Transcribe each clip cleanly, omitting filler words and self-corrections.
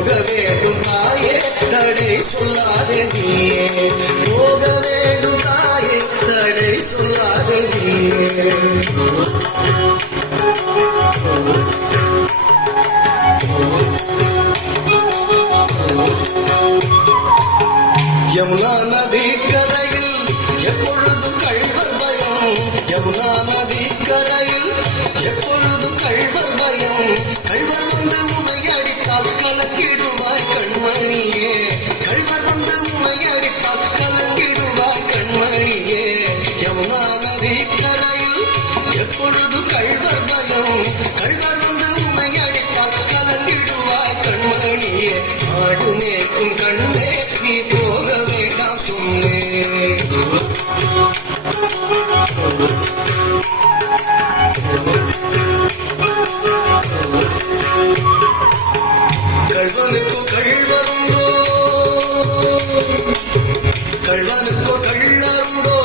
போக வேண்டும் தாயே தடை சொல்லாதே நீயே போக வேண்டும் தாயே தடை சொல்லாதே நீயே யமுனா நதி கரையில் எப்பொழுதும் கள்வர் பயம் யமுனா நதி கரையில் எப்பொழுதும் கள்வர் பயம் கள்வர் வந்து உமை அடித்தால் கலங்கிடுவாய் கண்மணியே கள்வர் வந்து உமை அடித்தால் கலங்கிடுவாய் கண்மணியே யமுனா நதி கரையில் எப்பொழுதும் கள்வர் பயம் கள்வர் வந்து உமை அடித்தால் கலங்கிடுவாய் கண்மணியே ஆடு மேற்கும் கண்ணே நீ போக வேண்டாம் சொன்னேன் கள்வனுக்கோ கள்வருண்டோ கள்வனுக்கோ கள்ளருண்டோ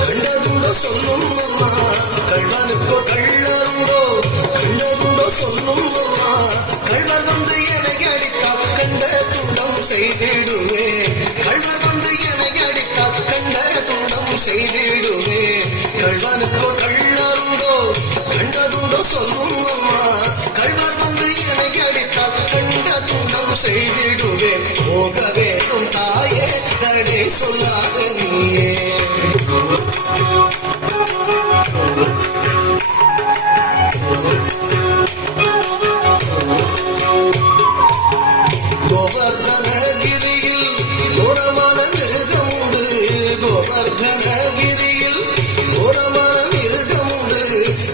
கண்டதுண்டோ சொல்லும் அம்மா கள்வனுக்கோ கள்ளருண்டோ கண்டதுண்டோ சொல்லும் அம்மா கள்வர் வந்து என்னை அடித்தால் கண்ட துண்டம் செய்திடுவே கள்வர் வந்து என்னை அடித்தால் கண்ட துண்டம் செய்திடுவே கள்வனுக்கோ கள்ளருண்டோ கண்டதுண்டோ சொல்லும் அம்மா கள்வர் வந்து என்னை அடித்தால் கண்ட துண்டம் செய்திடுவேன் போக வேண்டும் தாயே தடை சொல்லாத நீயே கோவர்தனகிரியில் கோரமான மிருகம் உண்டு கோவர்தனகிரியில் கோரமான மிருகம் உண்டு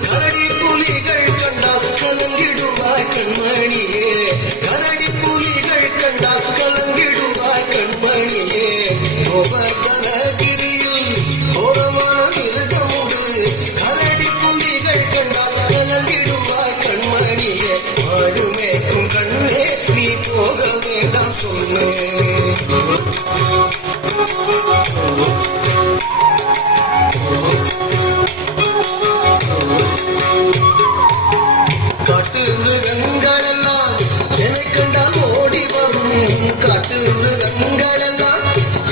கரடி புலிகள் கண்டால் கலங்கிடுவாய் கண்மணியே கரடி புலிகள் கண்டால் கலங்கிடுவாய் கண்மணியே கோவர்தனகிரியில் கோரமான மிருகம் உண்டு கரடி புலிகள் கண்டால் கலங்கிடுவாய் கண்மணியே ஆடு மேற்கும் கண்ணே நீ போக வேண்டாம் சொன்னேன் காட்டு மிருகங்களெல்லாம் என்னை கண்டால் ஓடி வரும் காட்டு மிருகங்களெல்லாம்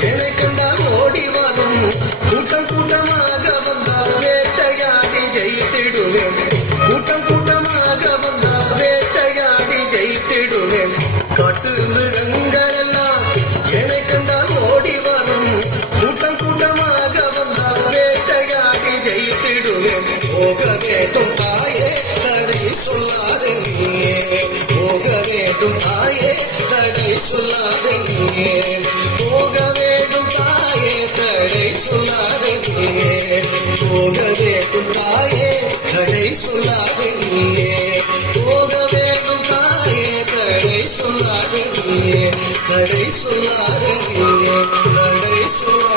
என்னை கண்டால் ஓடி வரும் கூட்டம் கூட்டமாக வந்தால் வேட்டையாடி ஜெயித்திடுவேன் கூட்டம் கூட்டமாக வந்தால் வேட்டையாடி ஜெயித்திடுவேன் காட்டு மிருகங்களெல்லாம் என்னை கண்டால் ஓடி வரும் கூட்டம் கூட்டமாக வந்தால் வேட்டையாடி ஜெயித்திடுவேன் போக வேண்டும் தாயே தடை சொல்லாதே நீயே போக வேண்டும் தாயே தடை சொல்லாதே நீயே போக வேண்டும் தாயே தடை சொல்லாதே நீயே போக வேண்டும் தாயே தடை சொல்லாதே நீயே போக வேண்டும் தாயே தடை சொல்லாதே நீயே தடை சொல்லாதே நீயே தடை சொல்லாதே